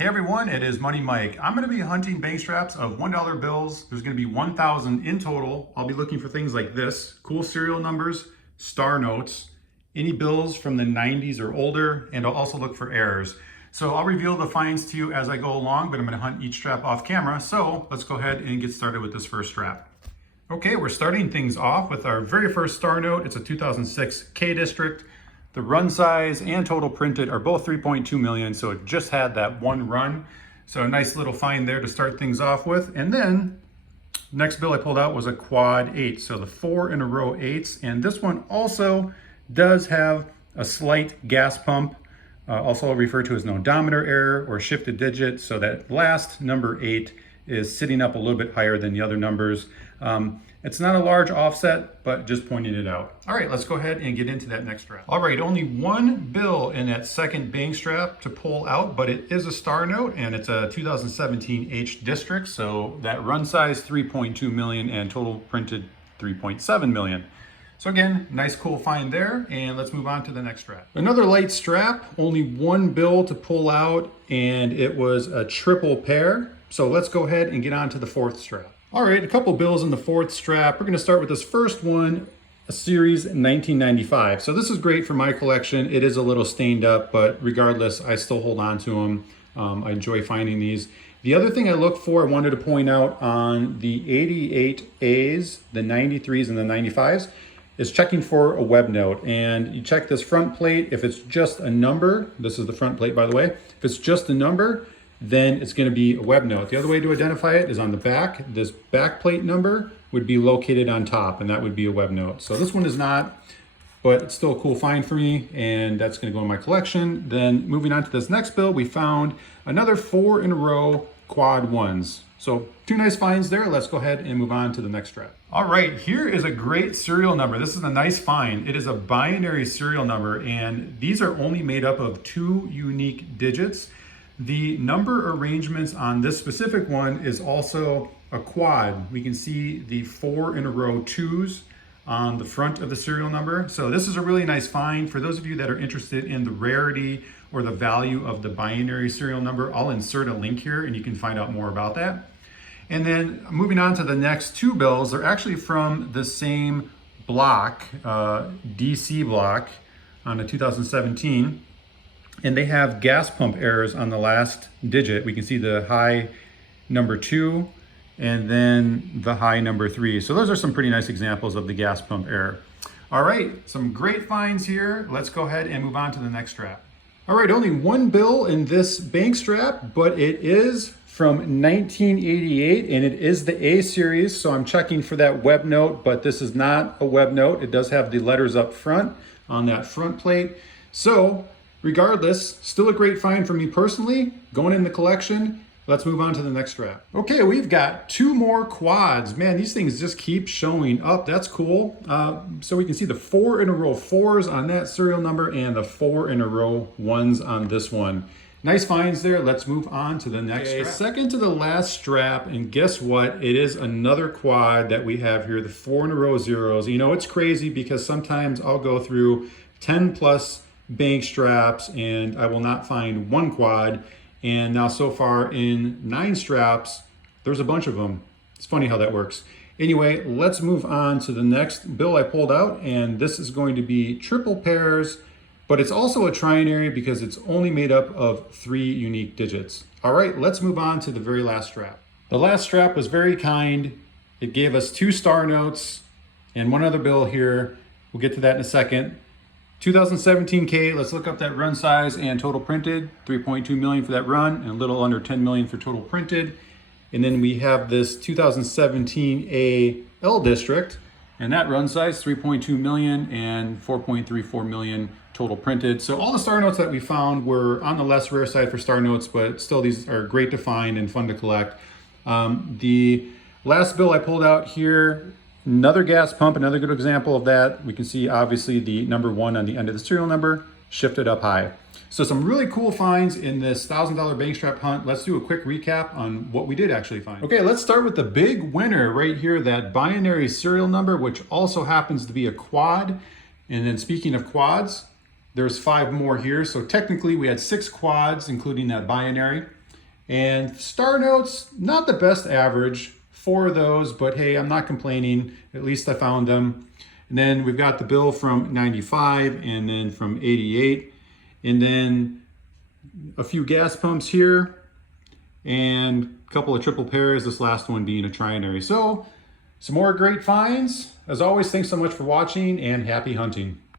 Hey everyone, it is Money Mike. I'm going to be hunting bank straps of $1 bills. There's going to be 1,000 in total. I'll be looking for things like this, cool serial numbers, star notes, any bills from the 90s or older, and I'll also look for errors. So I'll reveal the finds to you as I go along, but I'm going to hunt each strap off camera. So let's go ahead and get started with this first strap. Okay, we're starting things off with our very first star note. It's a 2006 K District. The run size and total printed are both 3.2 million, so it just had that one run. So a nice little find there to start things off with. And then next bill I pulled out was a quad 8, so the 4 in a row 8s. And this one also does have a slight gas pump, also referred to as an odometer error or shifted digit. So that last number 8 is sitting up a little bit higher than the other numbers. It's not a large offset, but just pointing it out. All right, let's go ahead and get into that next strap. All right, only one bill in that second bank strap to pull out, but it is a star note and it's a 2017 H District. So that run size 3.2 million and total printed 3.7 million. So again, nice cool find there, and let's move on to the next strap. Another light strap, only one bill to pull out, and it was a triple pair. So let's go ahead and get on to the fourth strap. All right, a couple bills in the fourth strap. We're gonna start with this first one, a series 1995. So this is great for my collection. It is a little stained up, but regardless, I still hold on to them. I enjoy finding these. The other thing I look for, I wanted to point out on the 88As, the 93s and the 95s, is checking for a web note. And you check this front plate. If it's just a number, this is the front plate by the way, if it's just a number, then it's going to be a web note. The other way to identify it is on the back. This back plate number would be located on top, and that would be a web note. So this one is not, but it's still a cool find for me, and that's going to go in my collection. Then moving on to this next bill, we found another 4 in a row quad 1s. So two nice finds there. Let's go ahead and move on to the next strap. All right, here is a great serial number. This is a nice find. It is a binary serial number, and these are only made up of 2 unique digits. The number arrangements on this specific one is also a quad. We can see the 4 in a row 2s on the front of the serial number. So this is a really nice find. For those of you that are interested in the rarity or the value of the binary serial number, I'll insert a link here and you can find out more about that. And then moving on to the next 2 bills, they're actually from the same block, DC block on a 2017. And they have gas pump errors on the last digit. We can see the high number 2 and then the high number 3. So those are some pretty nice examples of the gas pump error. All right, some great finds here. Let's go ahead and move on to the next strap. All right, only one bill in this bank strap, but it is from 1988 and it is the A series. So I'm checking for that web note, but this is not a web note. It does have the letters up front on that front plate. So regardless, still a great find for me personally, going in the collection. Let's move on to the next strap. Okay, we've got 2 more quads. Man, these things just keep showing up. That's cool. So we can see the 4 in a row 4s on that serial number and the 4 in a row 1s on this one. Nice finds there. Let's move on to the next strap. Second to the last strap, and guess what? It is another quad that we have here, the 4 in a row 0s. You know, it's crazy because sometimes I'll go through 10 plus bank straps and I will not find one quad, and now so far in 9 straps there's a bunch of them. It's funny how that works. Anyway, let's move on to the next bill I pulled out, and this is going to be triple pairs, but it's also a trinary because it's only made up of 3 unique digits. All right, let's move on to the very last strap. The last strap was very kind. It gave us 2 star notes and one other bill here. We'll get to that in a second. 2017 K, let's look up that run size and total printed, 3.2 million for that run and a little under 10 million for total printed. And then we have this 2017 A L District, and that run size 3.2 million and 4.34 million total printed. So all the star notes that we found were on the less rare side for star notes, but still these are great to find and fun to collect. The last bill I pulled out here, another gas pump, another good example of that. We can see obviously the number 1 on the end of the serial number shifted up high. So some really cool finds in this $1,000 bank strap hunt. Let's do a quick recap on what we did actually find. Okay, let's start with the big winner right here, that binary serial number, which also happens to be a quad. And then speaking of quads, there's 5 more here. So technically we had 6 quads, including that binary. And star notes, not the best average for those, but hey, I'm not complaining. At least I found them. And then we've got the bill from 95 and then from 88. And then a few gas pumps here and a couple of triple pairs, this last one being a trinary. So some more great finds. As always, thanks so much for watching and happy hunting.